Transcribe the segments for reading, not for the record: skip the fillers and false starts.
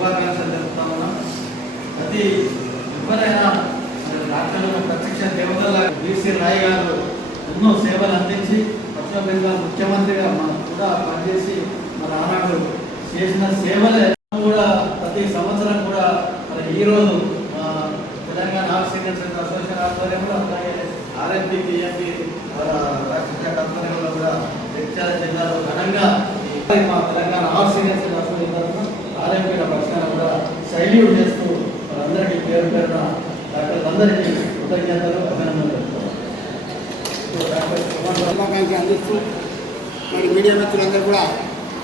శుభాకాంక్షలు తెలుపుతా ఉన్నాం. ప్రతి ఎవరైనా డాక్టర్లను ప్రత్యక్ష దేవతల బీసీ రాయ్ గారు ఎన్నో సేవలు అందించి పశ్చిమ బెంగాల్ ముఖ్యమంత్రిగా మనం కూడా పనిచేసి మన ఆనాడు చేసిన సేవలే కూడా ప్రతి సంవత్సరం కూడా మరి ఈరోజు తెలంగాణ ఆక్సిజన్ అసోసియేషన్ ఆధ్వర్యంలో అలాగే ఆర్ఎంపీ పిఎంపీ ఆధ్వర్యంలో కూడా జగిత్యాల జిల్లాలో ఘనంగా మా తెలంగాణ ఆక్సిజన్ అసోసియేషన్ ఆర్ఎంపీల పక్షాన కూడా సైల్యూట్ చేస్తూ వాళ్ళందరికీ పేరు పేరున డాక్టర్లందరికీ కృతజ్ఞతలు అభినందనలు అందిస్తూ మరి మీడియా మిత్రులందరూ కూడా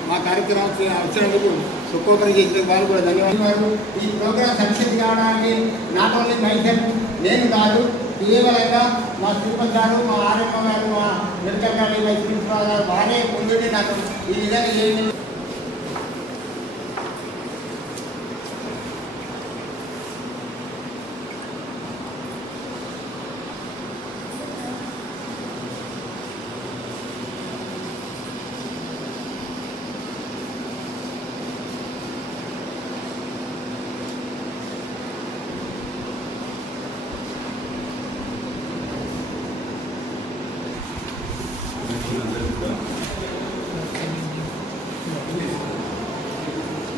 మా కార్యక్రమం వచ్చినందుకు సుఖోపరి చేసిన వారు కూడా ధన్యవాదాలు. ఈ ప్రోగ్రాం సక్సెస్ కావడానికి నాట్ ఓన్లీ మైసెల్ఫ్ నేను కాదు, కేవలంగా మా తిరుపతి గారు, మా ఆర్ఎంఓ గారు, మా మెడికల్ గారు, వైస్ ప్రిన్సిపాల్ గారు వారే ముందుండి నాకు ఈ విధంగా చేయండి.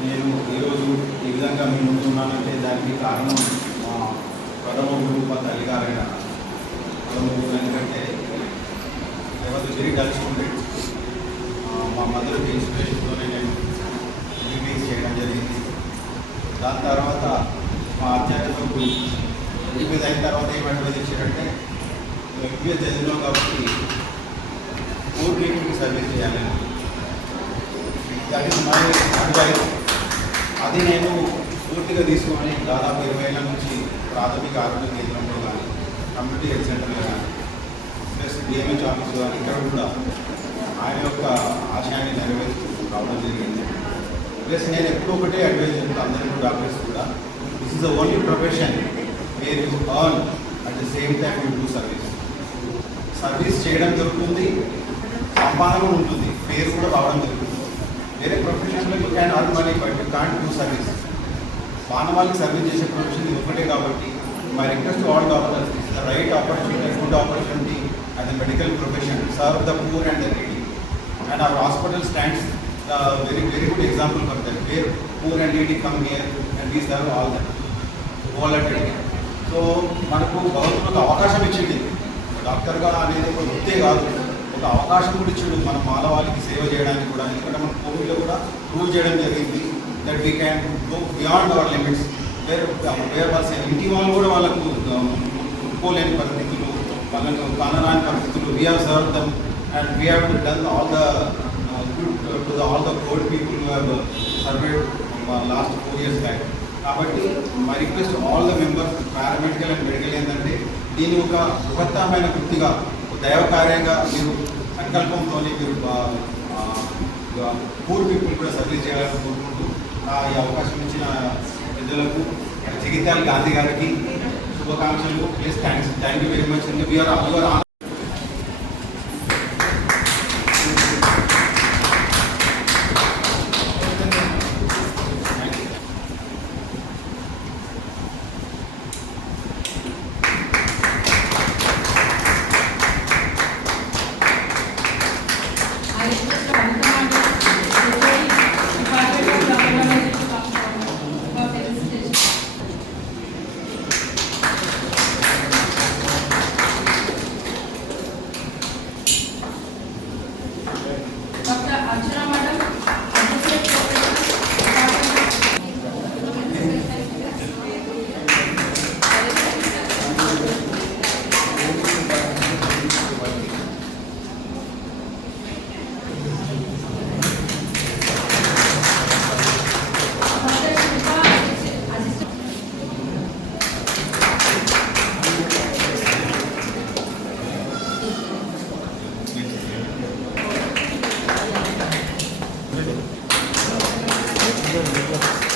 నేను ఈరోజు ఈ విధంగా మీ ముందున్నానంటే దానికి కారణం మా ప్రథమ గురువు మా తల్లిగారైన ప్రథమ గురువు. ఎందుకంటే ఎవరు తిరిగి కలుసుకుంటే మా మదర్కి ఇన్స్పిరేషన్తోనే నేను ఎంబీబీఎస్ చేయడం జరిగింది. దాని తర్వాత మా అధ్యాపక గురువు ఎంబీబీఎస్ అయిన తర్వాత ఏం అడ్వైజ్ ఇచ్చారంటే ఎంబీబీఎస్ చదివినాం కాబట్టి పూర్ పీపుల్కి సర్వీస్ చేయాలని. That is my advice. అది నేను పూర్తిగా తీసుకొని దాదాపు 20 ఏళ్ళ నుంచి ప్రాథమిక ఆరోగ్య కేంద్రంలో కానీ, కమ్యూనిటీ హెల్త్ సెంటర్లో కానీ, ప్లస్ డిఎంహెచ్ ఆఫీస్లో కానీ ఇక్కడ కూడా ఆయన యొక్క ఆశయాన్ని నెరవేరుస్తూ రావడం జరిగింది. ప్లస్ నేను ఎప్పుడూ ఒకటే అడ్వైజ్ చేస్తాను అందరికీ డాక్టర్స్ కూడా, this is the only profession where you earn at the same time you do service. Service చేయడం జరుగుతుంది, సంపాదన ఉంటుంది, పేరు కూడా రావడం జరుగుతుంది. వేరే ప్రొఫెషన్లో you can earn money but you can't do service. మానవాళికి సర్వీస్ చేసే ప్రొఫెషన్ ఇది ఒకటే కాబట్టి my request to all doctors is the right opportunity, good opportunity as a medical profession serve the poor and the needy. And our hospital stands the very good example for that, where poor and needy come here and we serve all that వాలంటరీగా. So మనకు భగవంతుడు ఒక అవకాశం ఇచ్చింది, డాక్టర్గా అనేది ఒక వృత్తే కాదు, ఒక అవకాశం కూడా ఇచ్చాడు మన మానవాళికి సేవ చేయడానికి కూడా. ఎందుకంటే మన కోవిడ్లో కూడా ప్రూవ్ చేయడం జరిగింది that we can go beyond our limits. వేరే వాళ్ళ ఇంటి వాళ్ళు కూడా వాళ్ళకు ఒప్పుకోలేని పరిస్థితులు, వాళ్ళకు కానరాని పరిస్థితులు, we have serve them and we have done all the good to all the COVID people who have survived last 4 years back. కాబట్టి my request all the members paramedical and medical ఏంటంటే దీన్ని ఒక బృహత్తమైన వృత్తిగా, దైవ కార్యంగా మీరు సంకల్పంతో మీరు పూర్ పీపుల్ కూడా సర్వీస్ చేయాలని కోరుకుంటూ ఈ అవకాశం ఇచ్చిన పెద్దలకు, జగిత్యాల గాంధీ గారికి శుభాకాంక్షలు. Please thank you very much. You are Gracias.